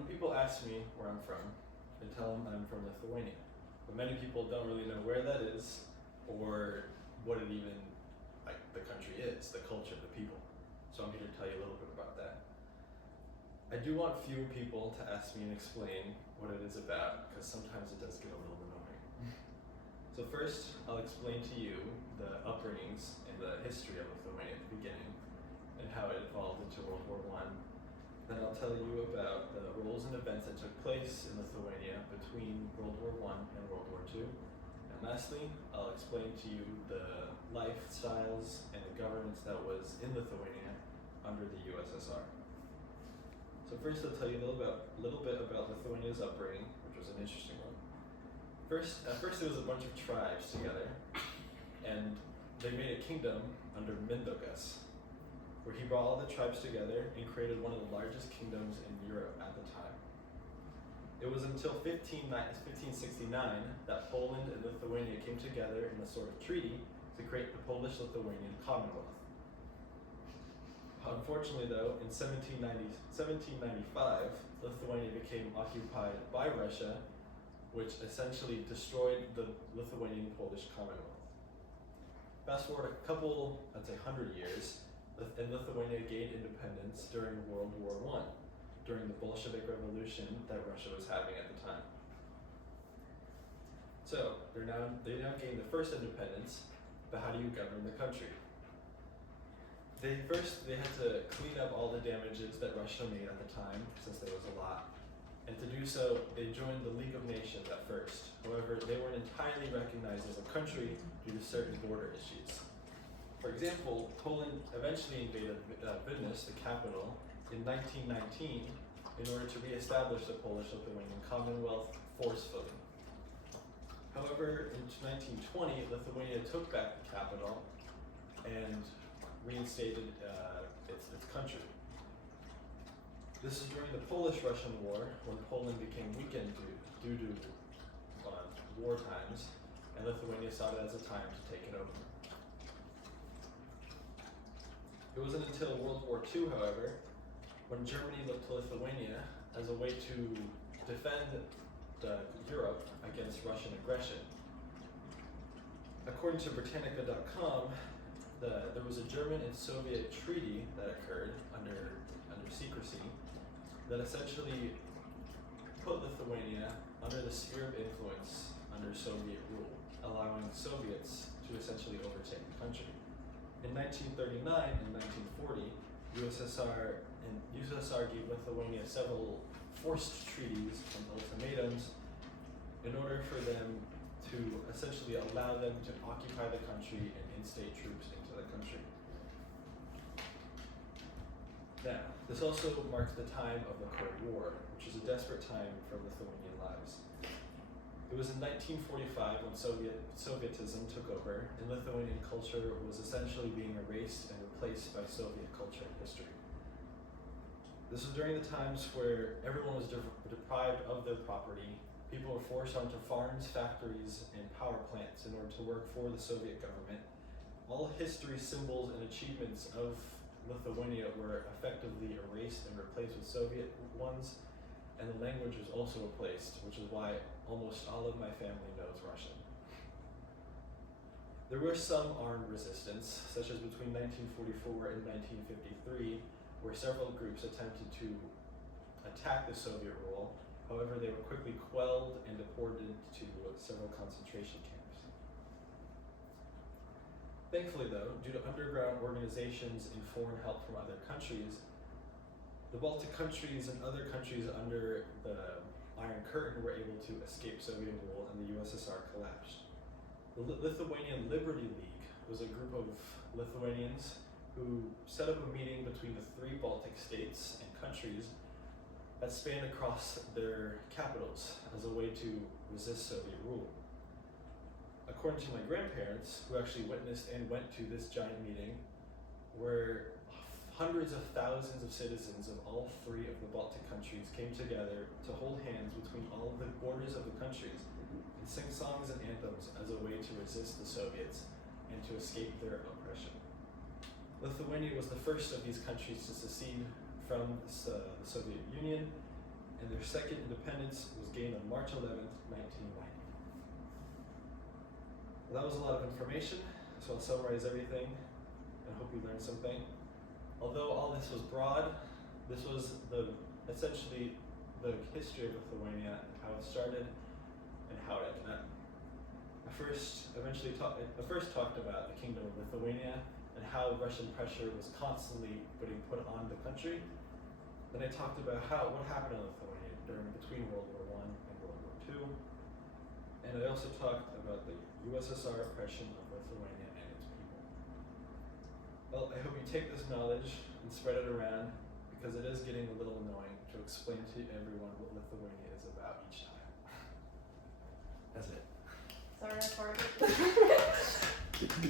When people ask me where I'm from, I tell them I'm from Lithuania. But many people don't really know where that is or what it even, like, the country is, the culture, the people. So I'm here to tell you a little bit about that. I do want fewer people to ask me and explain what it is about, because sometimes it does get a little annoying. So first, I'll explain to you the upbringings and the history of Lithuania at the beginning, and how it evolved into World War I. Then I'll tell you about the roles and events that took place in Lithuania between World War I and World War II. And lastly, I'll explain to you the lifestyles and the governance that was in Lithuania under the USSR. So first I'll tell you a little bit about Lithuania's upbringing, which was an interesting one. At first there was a bunch of tribes together, and they made a kingdom under Mindaugas, where he brought all the tribes together and created one of the largest kingdoms in Europe at the time. It was until 1569 that Poland and Lithuania came together in a sort of treaty to create the Polish-Lithuanian Commonwealth. Unfortunately though, in 1795, Lithuania became occupied by Russia, which essentially destroyed the Lithuanian-Polish Commonwealth. Fast forward a couple, I'd say 100 years, and Lithuania gained independence during World War I, during the Bolshevik Revolution that Russia was having at the time. So they now gained the first independence, but how do you govern the country? They had to clean up all the damages that Russia made at the time, since there was a lot. And to do so, they joined the League of Nations at first. However, they weren't entirely recognized as a country due to certain border issues. For example, Poland eventually invaded Vilnius, the capital, in 1919 in order to re-establish the Polish-Lithuanian Commonwealth forcefully. However, in 1920, Lithuania took back the capital and reinstated its country. This is during the Polish-Russian War, when Poland became weakened due to war times, and Lithuania saw it as a time to take it over. It wasn't until World War II, however, when Germany looked to Lithuania as a way to defend Europe against Russian aggression. According to Britannica.com, there was a German and Soviet treaty that occurred under secrecy that essentially put Lithuania under the sphere of influence under Soviet rule, allowing Soviets to essentially overtake the country. In 1939 and 1940, USSR gave Lithuania several forced treaties and ultimatums in order for them to essentially allow them to occupy the country and instate troops into the country. Now, this also marks the time of the Cold War, which is a desperate time for Lithuanian lives. It was in 1945 when Sovietism took over, and Lithuanian culture was essentially being erased and replaced by Soviet culture and history. This was during the times where everyone was deprived of their property. People were forced onto farms, factories, and power plants in order to work for the Soviet government. All history, symbols, and achievements of Lithuania were effectively erased and replaced with Soviet ones, and the language was also replaced, which is why almost all of my family knows Russian. There were some armed resistance, such as between 1944 and 1953, where several groups attempted to attack the Soviet rule. However, they were quickly quelled and deported to several concentration camps. Thankfully though, due to underground organizations and foreign help from other countries, the Baltic countries and other countries under the Iron Curtain were able to escape Soviet rule, and the USSR collapsed. The Lithuanian Liberty League was a group of Lithuanians who set up a meeting between the three Baltic states and countries that spanned across their capitals as a way to resist Soviet rule. According to my grandparents, who actually witnessed and went to this giant meeting, where hundreds of thousands of citizens of all three of the Baltic countries came together to hold hands between all of the borders of the countries and sing songs and anthems as a way to resist the Soviets and to escape their oppression. Lithuania was the first of these countries to secede from the Soviet Union, and their second independence was gained on March 11th, 1990. Well, that was a lot of information, so I'll summarize everything and hope you learned something. Although all this was broad, this was essentially the history of Lithuania and how it started and how it ended up. I first talked about the Kingdom of Lithuania and how Russian pressure was constantly being put on the country. Then I talked about what happened in Lithuania between World War I and World War II. And I also talked about the USSR oppression of Lithuania and its people. Well, I hope you take this knowledge and spread it around, because it is getting a little annoying to explain to everyone what Lithuania is about each time. That's it. Sorry, I farted.